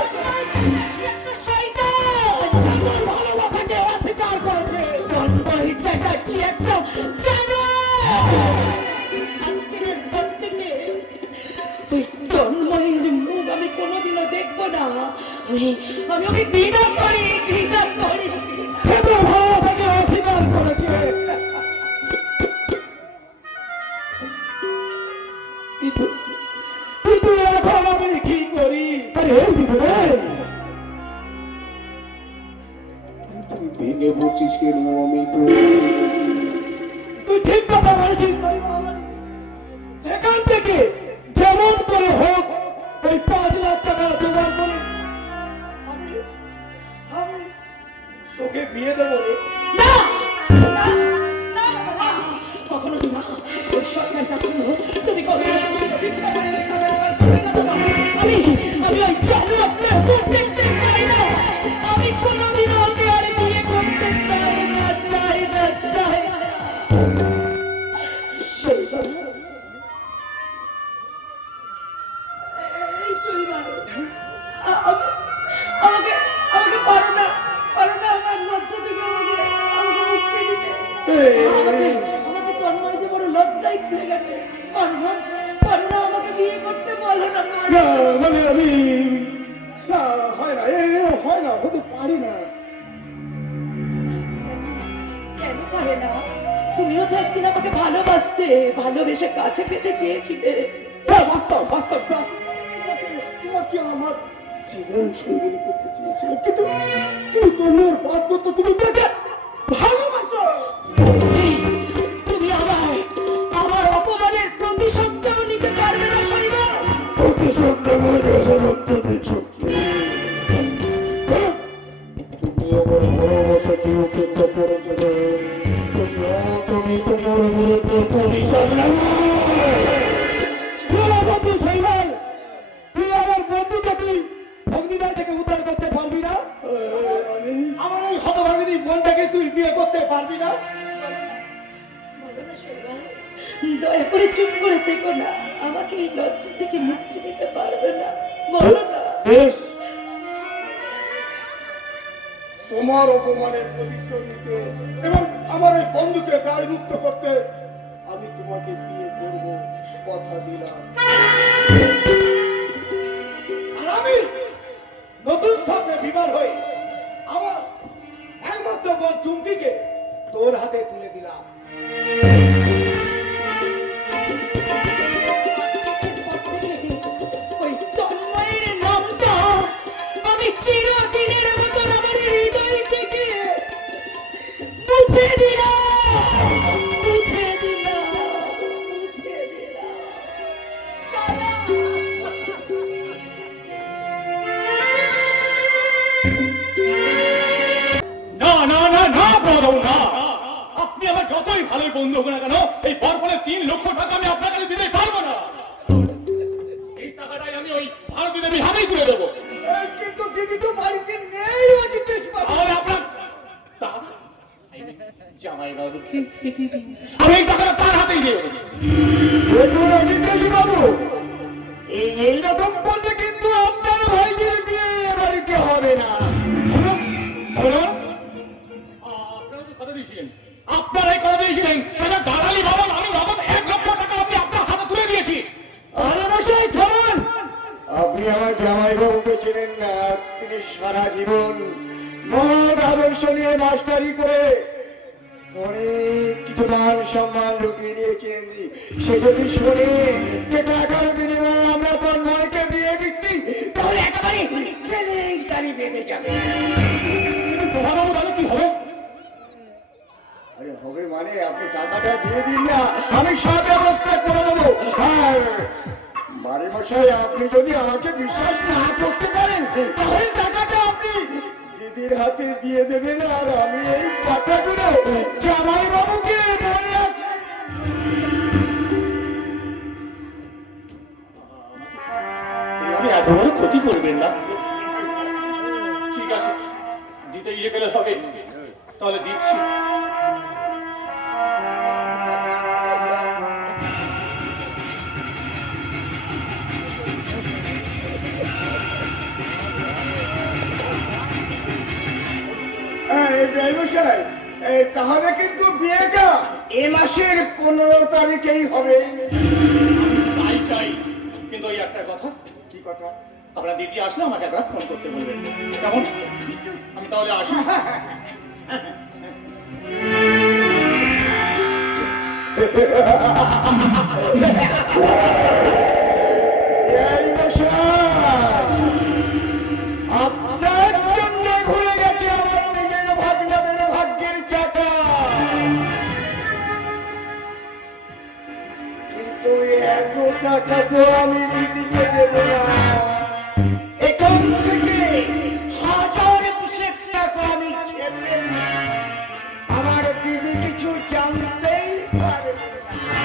একটা শয়তান। আমার ভালোবাসাকে অস্বীকার করেছে। তন্ময় চ্যাটার্জি একটা জানোয়ার। আজকের পর থেকে ওই তন্ময়ের মুখ আমি কোনোদিনও দেখবো না। আমি ওকে ঘৃণা করি। সে তো ভালোবাসাকে অস্বীকার করেছে। কিন্তু এখন আমি কি করি? আরে তুই ভেঙে পড়ছিস কেন? আমি তো তুই ঠিক কথা বলেছিস। সেখান থেকে যেমন করে হোক ওই 5 লাখ টাকা জোগাড় করে আমি তোকে বিয়ে দেবো রে। না, কখনো না। ওই সরকারটা তুমি কবে আমি ওই জানো আপনার দেখতে চাই না। আমি কোনোদিন ওকে আর বিয়ে করতে চাই না। এই শৈবাল, আমাকে পারো না আমার লজ্জা থেকে আমাকে মুক্তি দিতে। আমাকে তন্ময় যে বড় লজ্জায় খুলে গেছে। পারো না আমাকে বিয়ে করতে বলো না। মানে আমি হয় না হতে পারি না। কেন পারে না? তুমিও তো একদিন আমাকে ভালোবেসে কাছে পেতে চেয়েছিলে। বাস্তব তোমাকে আমার জীবন সঙ্গী করতে চেয়েছিল, কিন্তু তোমার বাধ্য তো তুমি দেখে ভালোবাসো। তুমি আমার অপমানের প্রতিশোধটাও নিতে পারবে না শৈবাল। তুমি আমার ভালোবাসাকে উপেক্ষা করেছো। তুমি তোমার বিরুদ্ধে প্রতিশোধ নেবে। বন্ধু শৈবাল, তুই আমার বন্ধুকে তুই ভগ্নিদার থেকে উদ্ধার করতে পারবি না? আমার ওই হতভাগিনী বোনটাকে তুই বিয়ে করতে পারবি না? দয়া করে চুপ করে থেকো না। আমাকে এই লজ্জা থেকে মুক্তি দিতে পারবে না, বলো না। তোমার অপমানের প্রতিশোধ নিতে এবং আমার ওই বন্ধুকে দায় মুক্ত করতে আমি তোমাকে বিয়ে করব, কথা দিলাম। আর আমি নতুন স্বপ্নে বিবার হয়ে আমার একমাত্র বোন চুমকিকে তোর হাতে তুলে দিলাম। ওই তন্ময়ের নামটা আমি চিরদিনের মতো আমার হৃদয় থেকে মুছে দিলাম। আপনি আমার যতই ভালোই বন্ধু হোক না কেন, এই বরফলের 3 লক্ষ টাকা আমি আপনার কাছে দিতে পারবো না। এই টাকাটাই আমি ওই ভারতীয় দেবী হাতেই তুলে দেবো। কিন্তু দিদি তো বাড়িতে নেই। তাহলে আপনার জামাই বাবুকে আমি এই টাকাটা তার হাতেই দিয়ে দেবো। দেখুন অজিতেশ বাবু, এইরকম করলে কিন্তু আপনার ভাইদের বিয়ে এ বাড়িতে হবে না। আপনারা যে কথা দিয়েছিলেন, আপনারাই কথা দিয়েছিলেন, এটা দালালি বাবদ, আমি নগদ 1 লক্ষ টাকা আমি আপনার হাতে তুলে দিয়েছি। আরে মশাই থামান, আপনি আমার জামাইবাবুকে চেনেন না। তিনি সারা জীবন মহৎ আদর্শ নিয়ে মাস্টারি করে অনেক কিছু মান সম্মান লুকিয়ে নিয়েছেন। সে যদি শোনে যে টাকার বিনিময়ে আমরা তার মাকে বিয়ে দিচ্ছি, তাহলে একেবারে কেলেঙ্কারি বেঁধে যাবে। তোমারও তাহলে কি হবে? আরে হবে মানে আপনি টাকাটা দিয়ে দিন না, আমি সব ব্যবস্থা করে দেবো। আর বাড়ি মশাই, আপনি যদি আমাকে বিশ্বাস না করতে পারেন, তাহলে টাকাটা আপনি দিদির হাতে দিয়ে দেবেন, আর আমি এই টাকাগুলো জামাইবাবুকে বলে আসি। আমি এত বড় ক্ষতি করবেন না। ঠিক আছে, দিতে ইয়ে গেলে হবে, তাহলে দিচ্ছি। মশাই, তাহলে কিন্তু বিয়েটা এ মাসের 15 তারিখেই হবে। তাই চাই, কিন্তু ওই একটা কথা, কি কথা? আপনার দিদি আসলে আমাকে একবার ফোন করতে বলবেন, কেমন? আমি তাহলে আসি। এই মশাই, আপনার জন্য ঘুরে গেছে আমার নিজের ভাগনাদের ভাগ্যের চাকা। কিন্তু এত টাকা তো আমি দিদিকে দেব না। এখান থেকে 1000 টাকা আমি খেতে দিই। আমার দিদি কিছু জানতেই পারবে না।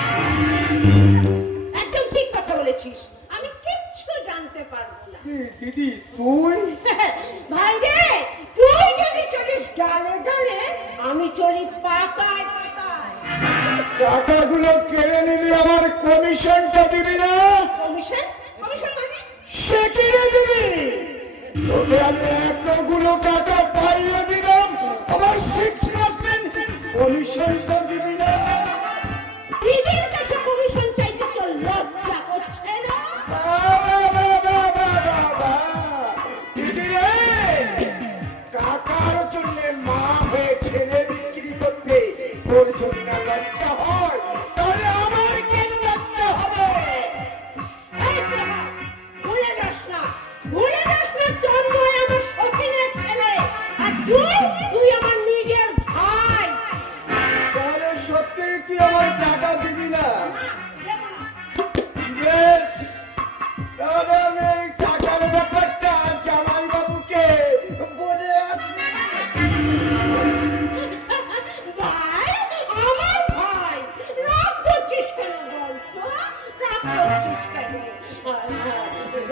একদম ঠিক কথা বলেছিস, আমি কিচ্ছু জানতে পারবো না। দিদি তুই? ভাই রে, তুই যদি চলিস ডালে ডালে, আমি চলি পাতায় পাতায়। টাকাগুলো কেড়ে নিবি, আমার কমিশনটা দিবি না? কমিশন? কমিশন মানে? সে কিনে দিবি? তোকে আমি এতগুলো টাকা পাইয়ে দিলাম, আমার 6% কমিশনটা দিবি না? দিদির কাছে কমিশন চাইতে তোর লজ্জা করছে না? দিদি রে, টাকার জন্য মা হয়ে ছেলে বিক্রি করতে তোর জন্য লজ্জা হয়, তাহলে আমার কেন লজ্জা হবে? এই প্রভা, ভুলে যাস না, ভুলে যাস না, তন্ময় আমার সতীনের ছেলে, আর তুই আমার নিজের ভাই। তাহলে সত্যি তুই আমার টাকা দিবি না? দেবো না। বেশ, তাহলে আমি এই টাকার ব্যাপারটা জামাইবাবুকে বলে আসি। ভাই, আমার ভাই, রাগ করছিস কেন বলতো? রাগ করছিস কেন?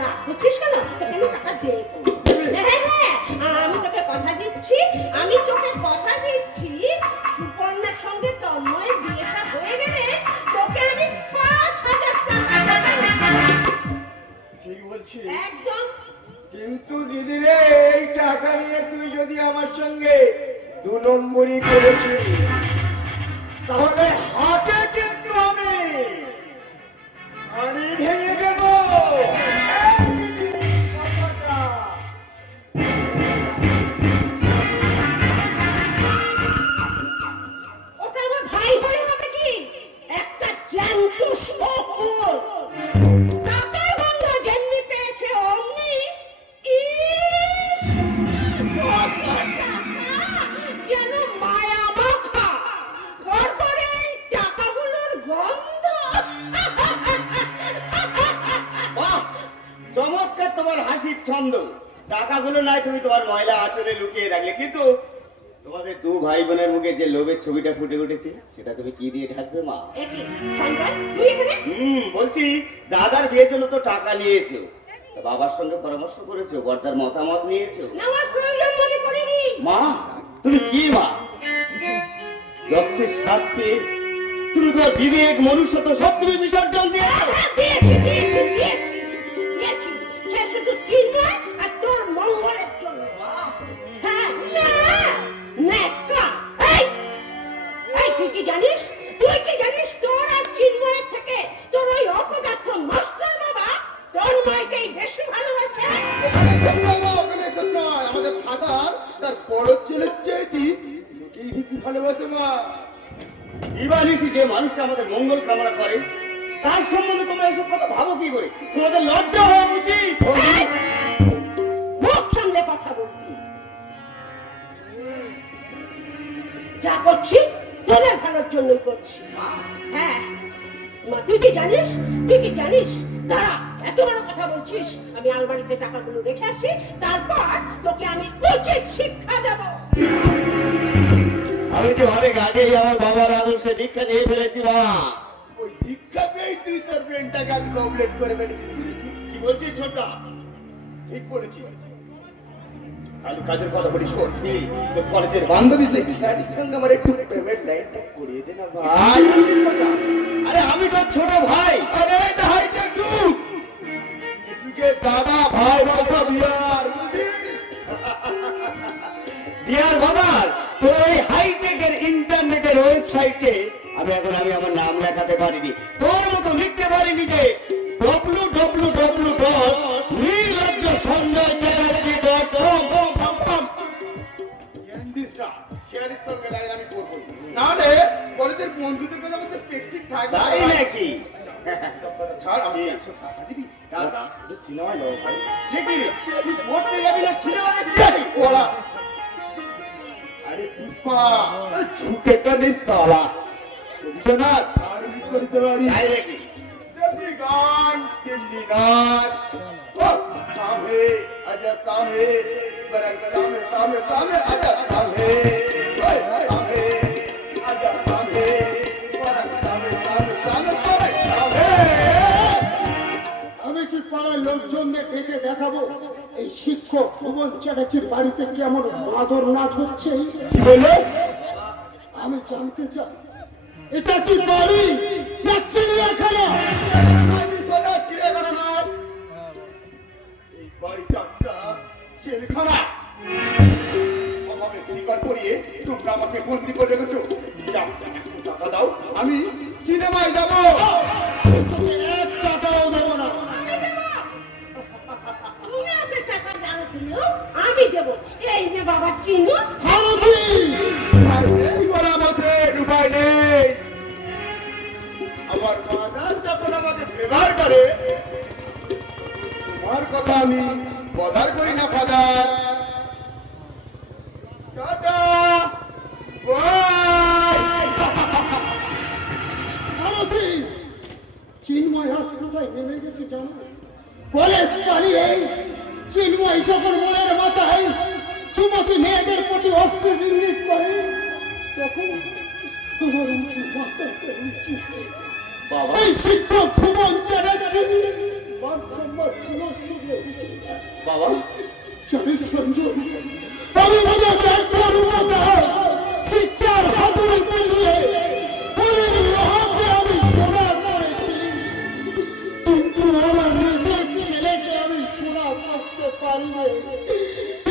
রাগ করছিস কেন? তোকে আমি টাকা দেবো। হ্যাঁ, আমি তোকে কথা দিচ্ছি, সুপর্ণার সঙ্গে তন্ময়ের বিয়েটা হয়ে গেলে তোকে আমি 5000 টাকা দেবো। ঠিক বলছিস? একদম। কিন্তু দিদি রে, এই টাকা নিয়ে তুই যদি আমার সঙ্গে 2 নম্বরই করেছিস, তাহলে হাতে কিন্তু আমি হাড়ি ভেঙে দেব। এই দিদি, কথাটা। ওটা আমার ভাই হয়ে হবে কি? একটা জ্যান্ত শহর। টাকার গন্ধ যেমনি পেয়েছে অমনি, ইস! কত টাকা! যেন মায়া মাখা। তারপরে এই টাকাগুলোর গন্ধ। বাহ, চমৎকার তোমার হাসির ছন্দ। টাকাগুলো নাই তুমি তোমার ময়লা আঁচলে লুকিয়ে রাখলে, কিন্তু তোমাদের 2 ভাই বোনের মুখে যে লোভের ছবিটা ফুটে উঠেছে, সেটা তুমি কি দিয়ে ঢাকবে মা? এ কি, সঞ্জয়, তুই এখানে? বলছি, দাদার বিয়ের জন্য তো টাকা নিয়েছো, তা বাবার সঙ্গে পরামর্শ করেছো, বর্দার মতামত নিয়েছো? নেওয়ার প্রয়োজন মনে করিনি। মা, তুমি কি মা? রক্তের স্বাদ পেয়ে তুমি তো বিবেক মনুষ্যত্ব সব তুমি বিসর্জন দিয়ে দিয়েছি। সে শুধু চিন্ময় আর তোর মঙ্গলের জন্য। হ্যাঁ, এই তুই কি জানিস তোর আর চিন্ময়ের থেকে তোর ওই অপদার্থ মাস্টার বাবা তোর মাইকেই বেশি ভালোবাসে। আমাদের ফাদার তার বড় ছেলের চাইতে লোকেই বেশি ভালোবাসে মা। দিবানিশি যে মানুষটা আমাদের মঙ্গল কামনা করে তার সম্বন্ধে তোমরা এসব কথা ভাবো কি করে? তোমাদের লজ্জা হওয়া উচিত। মুখ সামনে কথা বলবি। যা করছি তোদের ভালোর জন্যই করছি। হ্যাঁ মা, তুই কি জানিস দাঁড়া, এত বড় কথা বলছিস। আমি আলমারিতে টাকাগুলো রেখে আসি, তারপর তোকে আমি উচিত শিক্ষা দেব। আমি যে অনেক আগেই আমার বাবার আদর্শে দীক্ষা দিয়ে ফেলেছি বাবা। ওই দীক্ষা পেয়ে তুই তোর ব্রেনটা কাজ কমপ্লিট করে ফেলেছিস, বুঝেছিস? কি বলছিস ছোটা? ঠিক বলেছিস। খালি কাজের কথা বলিস, শোন তোর কলেজের বান্ধবী যে বিহারির সঙ্গে আমার একটু প্রেমের লাইনটা করিয়ে দে না ভাই। আরে আমি তোর ছোট ভাই। আরে এটা হাইটা তুই দাদা ভাই বাবা বিহার, বিহার বাবার তোর ওই হাইটেকের ইন্টারনেটের ওয়েবসাইটে আমি আমার নাম লেখাতে পারিনি, তোর মতো লিখতে পারিনি যে www.nirlajjasonjaychatterjee.com। আমি করবো না রে, কলেজের বন্ধুদের কাছে আমাদের টেক্সটিক থাকবে তাই নাকি? ছাড়, আমি 100 টাকা দিবি দাদা, সিনেমা যাবো ভাই। দেখি তুই পড়তে যাবি না সিনেমা দেখবি? ওরা আরে পুষ্পা ঝুঁকে তো নেই সালা, বুঝছো না? আর কি করতে পারি তাই নাকি? তেমনি গান তেমনি নাচ। সামনে আজা সামনে বরং সামনে সামনে সামনে আজা সামনে সামনে আজা সামনে বরং সামনে সামনে সামনে বরং সামনে। আমি কি পাড়ার লোকজনদের ডেকে দেখাবো এই শিক্ষক ভুবন চ্যাটার্জির বাড়িতে কেমন মাদর নাচ হচ্ছে? বলে আমি জানতে চাই এটা কি বাড়ি না চিড়িয়াখানা? আমি সোজা চিড়িয়াখানা নয়, এই বাড়িটা একটা জেলখানা। আমাকে স্বীকার করিয়ে তোমরা আমাকে বন্দি করে রেখেছো। যাও 100 টাকা দাও, আমি সিনেমায় যাবো। তোকে 1 টাকাও দেবো না। তুমি ওকে টাকা দাও দিও, আমি দেব। এই যে বাবা চিনু, ভারতী আর এই বলা মতে উপায় নেই। আমার ফাদার যখন আমাদের ব্যবহার করে তোমার কথা আমি বদার করি না father. Tata bye. Bharati Chinmoy আজ কোথায় নেমে গেছে জানো? কলেজ পালিয়ে চিন্ময় যখন মনের মাথায় যুবতী মেয়েদের প্রতি অস্থির ইঙ্গিত করে তখন তোমার উঁচু মাথাতে উঁচু বাবা এই শিক্ষক ভুবন চ্যাটার্জি মান সম্মান পুনঃসুরে বাবা জানিস সঞ্জয়, আমি মনে ব্যর্থ রূপদাস শিক্ষার হাতুড়িতে নিয়ে পুরীর লোহাকে আমি সোনা করেছি, কিন্তু আমার নিজের ছেলেকে আমি সোনা করতে পারি না।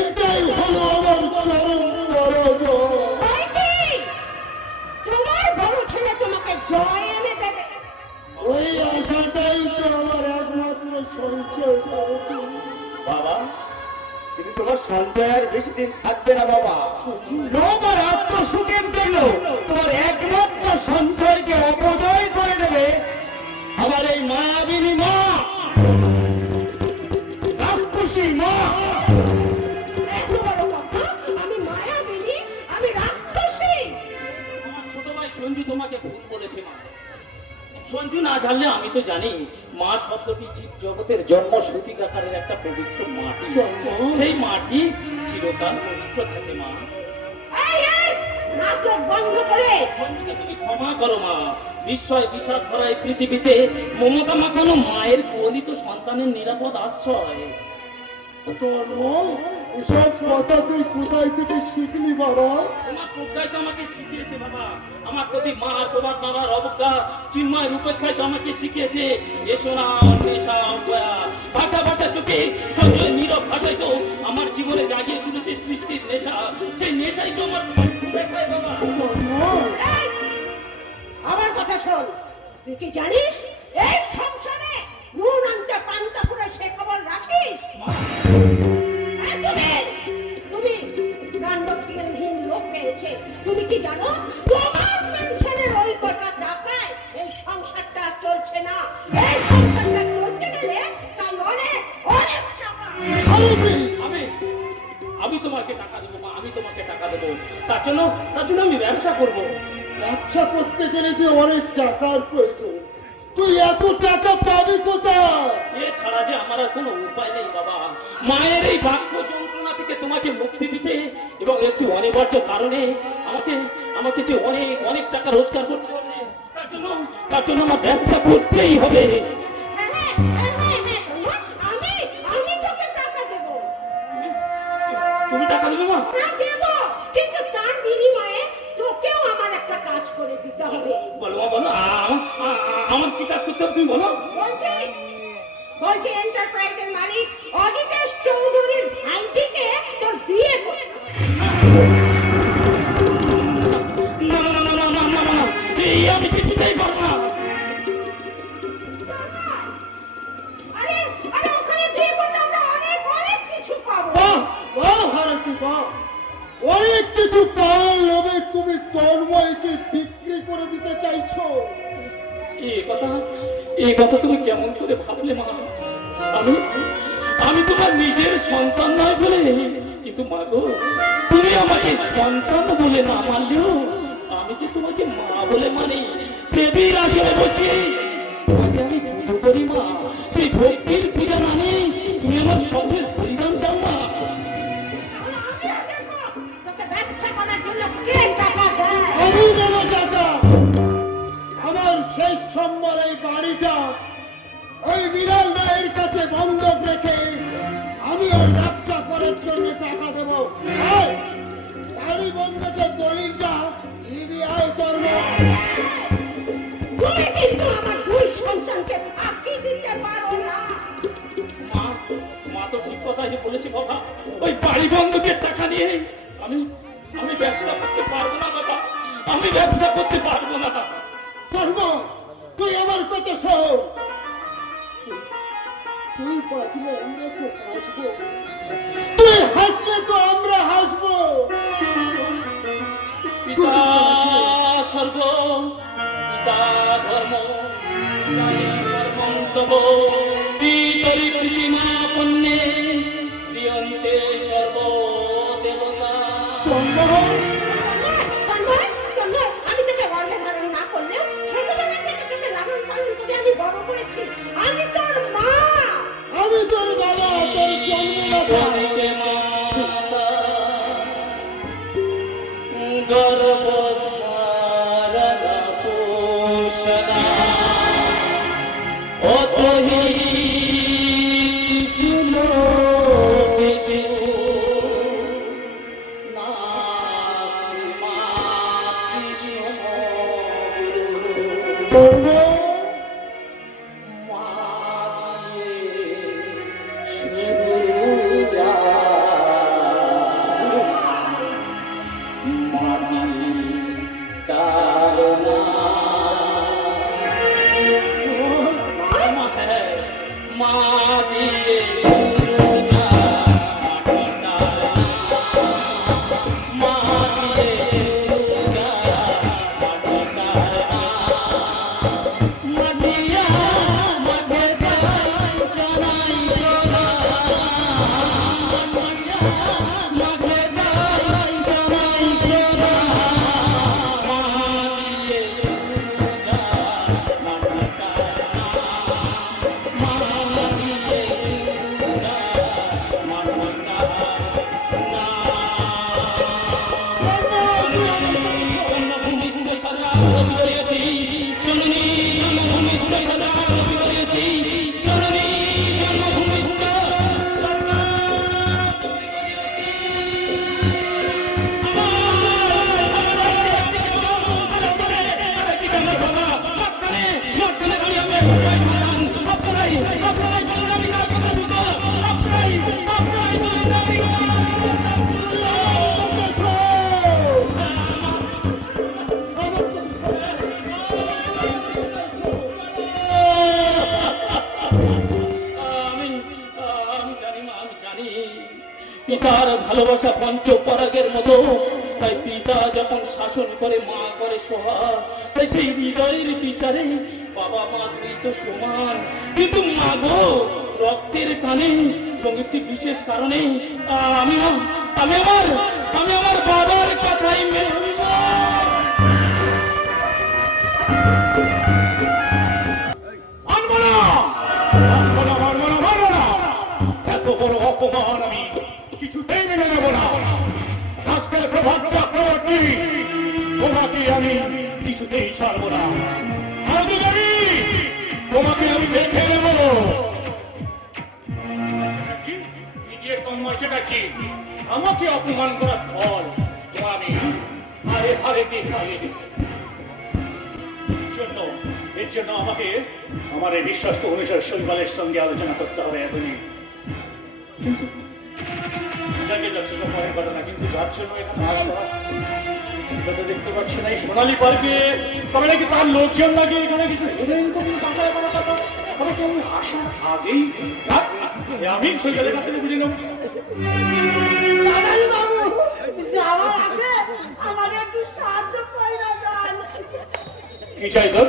এটাই হলো আমার চরম পরাজয়। ভাইটি, তোমার বড় ছেলে তোমাকে জয় এনে দেবে। ওই আশাটাই তো আমার একমাত্র সঞ্চয় করতে। বাবা কিন্তু তোমার সঞ্চয় আর বেশি দিন থাকবে না বাবা। লোক আর আত্মসুখের জন্য তোমার একমাত্র সঞ্চয়কে অপচয় করে দেবে আমার এই মায়াবিনী মা, রাক্ষসী মা। এত বড় কথা, আমি মায়াবিনী, আমি রাক্ষসী। আমার ছোট ভাই সঞ্জু তোমাকে ভুল বলেছে মা। সঞ্জু না জানলে আমি তো জানি মা শব্দটি জীব জগতের জন্ম সূতিকাকারের একটা পবিত্র মাটি। সেই মাটি চিরকাল পবিত্র থাকে মা। এই নাটক বন্ধ করে সঞ্জুকে তুমি ক্ষমা করো মা। বিস্ময় বিষাদ ভরা এই পৃথিবীতে মমতা মাখানো মায়ের কোলিত সন্তানের নিরাপদ আশ্রয়। তোর মন এসব কথা তুই কোথায় থেকে শিখলি বাবা? তোমার প্রজ্ঞায় তো আমাকে শিখিয়েছে বাবা। আমার প্রতি মা তোমার বাবার অবজ্ঞা চিন্ময় রূপেক্ষায় তো আমাকে শিখিয়েছে এসো না নেশা অজ্ঞা ভাষা ভাষা চোখে সঞ্জয় নীরব ভাষায় তো আমার জীবনে জাগিয়ে তুলেছে সৃষ্টির নেশা। সেই নেশাই তো আমার রূপেক্ষায় বাবা। এই, আমার কথা শোন, তুই কি জানিস এই সংসারে নুন আনতে পান্তা করে সে খবর রাখিস? এই তুমি গান্ডবহীন লোক পেয়েছে। তুমি কি জানো তোমার পেনশনের ওই কটা টাকায় এই সংসারটা চলছে না। এই সংসারটা চলতে গেলে চাই অনেক অনেক টাকা। আমি আমি তোমাকে টাকা দেবো মা, আমি তোমাকে টাকা দেবো। তার জন্য আমি ব্যবসা করবো। ব্যবসা করতে গেলে যে অনেক টাকার প্রয়োজন, তুই এত টাকা পাবি কোথায়? এছাড়া যে আমার আর কোনো উপায় নেই বাবা। মায়ের এই বাক্য যন্ত্রণা থেকে তোমাকে মুক্তি দিতে এবং একটি অনিবার্য কারণে আমাকে যে অনেক অনেক টাকা রোজগার করতে হবে, তার জন্য আমার ব্যবসা করতেই হবে। আমি তোকে টাকা দেবো। তুমি টাকা দেবে মা? হ্যাঁ দেবো, কিন্তু তার বিনিময়ে তোকেও আমার একটা কাজ করে দিতে হবে। বলো মা, বলো আমার কি কাজ করতে হবে তুমি বলো। বলছি এন্টারপ্রাইজের মালিক অজিতেশ চৌধুরীর ভাইটিকে তোর বিয়ে করতে হবে। না না না না না না না, এই আমি কিছুতেই পারবো না। আরে আরে ওখানে বিয়ে করলে আমরা অনেক অনেক কিছু পাবো। বাহ বাহ ভারতী বাহ, অনেক কিছু পাওয়ার লোভে তুমি তন্ময়কে বিক্রি করে দিতে চাইছো? এই কথা তুমি কেমন করে ভাবলে মা? আমি তোমার নিজের সন্তান নয় বলে, কিন্তু মা গো তুমি আমাকে সন্তান বলে না মানলেও আমি যে তোমাকে মা বলে মানি। দেবীর আসনে বসিয়ে তোমাকে আমি পুজো করি মা। সেই ভক্তির পূজা মানে তুমি আমার সবের পরিধান চাও মা। তোকে ব্যবসা করার জন্য কে টাকা দেয়? আমি দেব টাকা। আমার শেষ সম্বল এই বাড়িটা ওই বিড়াল রায়ের কাছে বন্ধক রেখে আমি ওর ব্যবসা করার জন্য টাকা দেবো। এই, বাড়ি বন্ধকের দলিলটা ইবিআই ধর্ম। তুমি কিন্তু আমার দুই সন্তানকে ফাঁকি দিতে পারো না। মা তো ঠিক কথা যে বলেছে বাবা। ওই বাড়ি বন্ধকের টাকা নিয়ে আমি ব্যবসা করতে পারবো না বাবা। আমি ব্যবসা করতে পারবো না। ধর্ম, তুই আমার কথা শোন। তুই বাঁচলে আমরা তো বাঁচবো, তুই হাসলে তো আমরা হাসবো। পিতা স্বর্গ, পিতা ধর্ম, ধর্মন্তব পিতরি প্রতিমা পণ্যে প্রিয়ন্তে সর্ব দেবতা। তন্ময়, আমি তোকে গর্ভে ধারণ না করলেও ছোটবেলা থেকে তোকে লালন পালন করে আমি বড় করেছি। আমি তোর মা। আমি তোর বাবা, তোর জন্মদাতা। বন্দে মাতা গর্ভধারণা পোষণা অতহি শিলোকে শিশু নাস্তি মাতৃসমগুরু। ধর্ম, মা দিয়ে শুরু যা পিতার ভালোবাসা পঞ্চপরাগের মতো। তাই পিতা যখন শাসন করে মা করে সোহাগ, তাই সেই হৃদয়ের বিচারে বাবা মা দুই তো সমান। কিন্তু মা গো, রক্তের টানে এবং একটি বিশেষ কারণে আমি আমার বাবার কথাই মেনে নিব। মানবো না, মানবো না। এত বড় অপমান আমি কিছুতেই মেনে নেব না। আজকের প্রভাত চক্রবর্তী, তোমাকে আমি কিছুতেই ছাড়বো না। তোমাকে আমি দেখে নেব। নিজের তন্ময় চেটাচ্ছি, আমাকে অপমান করার ফল আমি হারে হারে এর জন্য আমাকে আমার এই বিশ্বস্ত অনুসার শৈবালের সঙ্গে আলোচনা করতে হবে এখনই। কিন্তু যাকে যাচ্ছে পরের কথা না, কিন্তু যার জন্য এখানে আসা, সেটা তো দেখতে পাচ্ছি না। এই সোনালী পার্কে তবে নাকি তার লোকজন লাগে এখানে কিছু টাকায় করা কথা। তবে কেউ আসার আগেই আমি শৈবালের কাছ থেকে বুঝে নেব। দাদাই বাবু, যাওয়ার আগে আমাকে একটু সাহায্য পাই না যান। কি চাই তোর?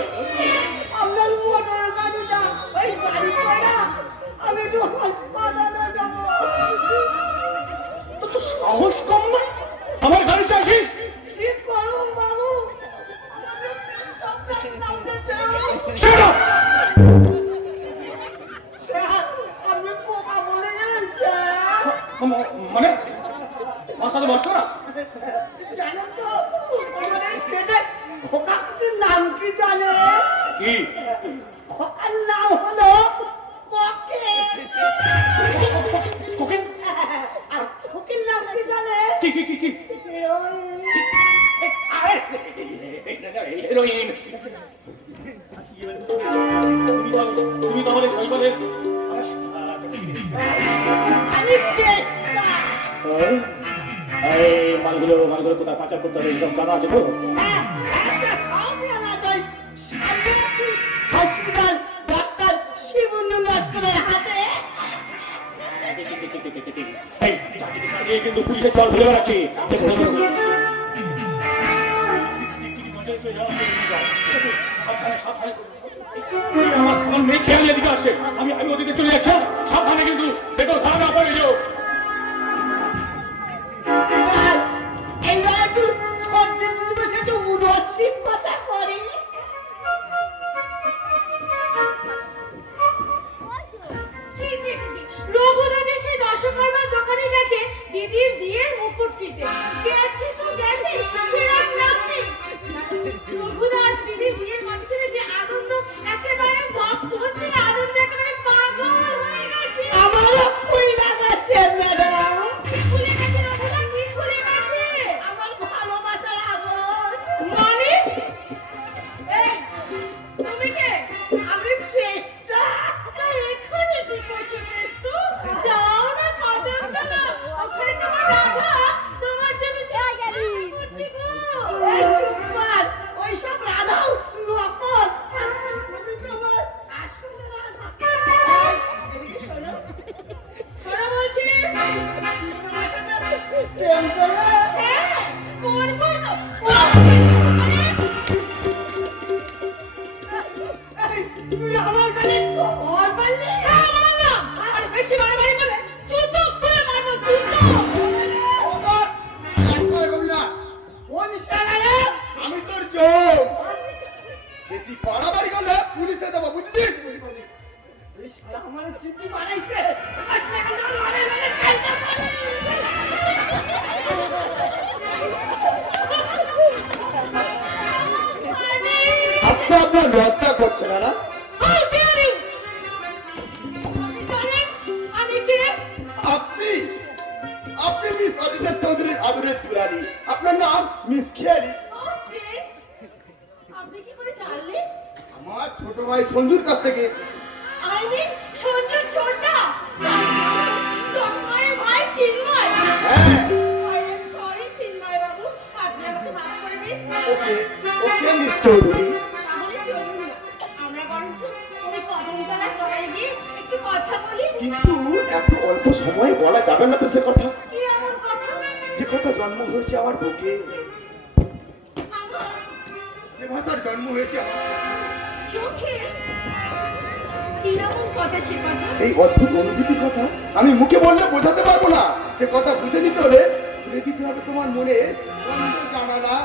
আপনার মোটর গাড়িটা ওই গাড়ি করে আমি একটু হাসপাতালে যাবো। তোর তো সাহস কম না, আমার গাড়ি চাইছিস? কি করুন বাবু, আমাকে পেছন নামতে চাও। Shut up! স্যার, আপনি পোকা বলে গেলেন স্যার। মানে আমার সাথে বসো না। জানেন তো আমাদের পেটে খোকার নাম কি জানে? কি খোকার নাম হলো পকেট। কোকেন? আর খোকের নাম কি জানে? কি কি কি কি? হেরোইন। তুমি তাহলে শৈবালের আমি পেটটা। মালগুলো কোথায় পাচার করতে হবে এরকম জানা আছে তো? হসপিটাল ডাক্তার শিবুন্দু লস্করের হাতে। এই কিন্তু পুলিশের চল ধরে বেড়াচ্ছি। আমার মেয়ে খেয়াল এদিকে আসে, আমি ওদিকে চলে যাচ্ছি। সাবধানে কিন্তু দেখো ধারা না পড়ে যাও। এইবার একটু সবজি তুলে বসে একটু রসিক কথা করি। ছি ছি ছি ছি, রঘুদা যে সেই দশকর্মার দোকানে গেছে দিদির বিয়ের মুকুট কিনতে। গেছে তো গেছে, ফেরার নাম নেই। রঘুদা আজ দিদির বিয়ের মানুষের যে আনন্দ, একেবারে ভক্ত হচ্ছে, আনন্দ একেবারে পাগল হয়ে গেছে। আমারও ফুল লাগাচ্ছে ম্যাডাম। কি খুলে গেছে রঘুদা, কি খুলে গেছে? আমার ভালোবাসার আগুন। মানে এই তুমি কে? আমি পেটটা। তা এখানে কি করছো বেস্তু? যাও না কদম তলা, ওখানে তোমার রাধা তোমার জন্য জায়গা করছি গো। এই চুপ কর, ওইসব রাধাও নকল। তুমি তো আমার আসল রাধা। এদিকে শোনো। শোনো বলছি। তোমার সাথে প্রেম করবো? হ্যাঁ, করবো তো। এই, তুই আমার গালে ঠোঁট মারলি? হ্যাঁ, মারলাম। আর বেশি মারামারি করলে জুতো খুলে মারবো, জুতো। আমি তোর চোখ বেশি বাড়াবাড়ি করলে পুলিশে দেবো, বুঝছিস? আমার চিঠি বানাইছে। আজকে আমার মারে মারে খাইতে পারে। আজকে আপনার লজ্জা করছে না? How dare you? আপনি জানেন আমি কে? আপনি আপনি মিস অজিতা চৌধুরীর আদরের দুলারি। আপনার নাম মিস খেয়ালি। Oh, shit. আপনি কি করে জানলেন? আমার ছোট ভাই সঞ্জুর কাছ থেকে। I mean, সঞ্জু ছোটা। তন্ময়ের ভাই চিন্ময়। হ্যাঁ, I am sorry, চিন্ময় বাবু। আপনি আমাকে মাফ করে দিন। ওকে ওকে মিস চৌধুরী। তাহলে চলুন না। আমরা বরঞ্চ ওই কদমতলার তলায় গিয়ে একটু কথা বলি। কিন্তু এত অল্প সময় বলা যাবে না তো সে কথা। কি কথা জন্ম হয়েছে আমার বুকে, যে ভাষার জন্ম হয়েছে আমার চোখে কি এমন কথা সে কথা? এই অদ্ভুত অনুভূতির কথা আমি মুখে বললে বোঝাতে পারবো না। সে কথা বুঝে নিতে হলে খুলে দিতে হবে তোমার মনে জানালা।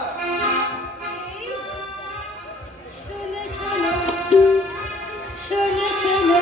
শোনো শোনো শোনো শোনো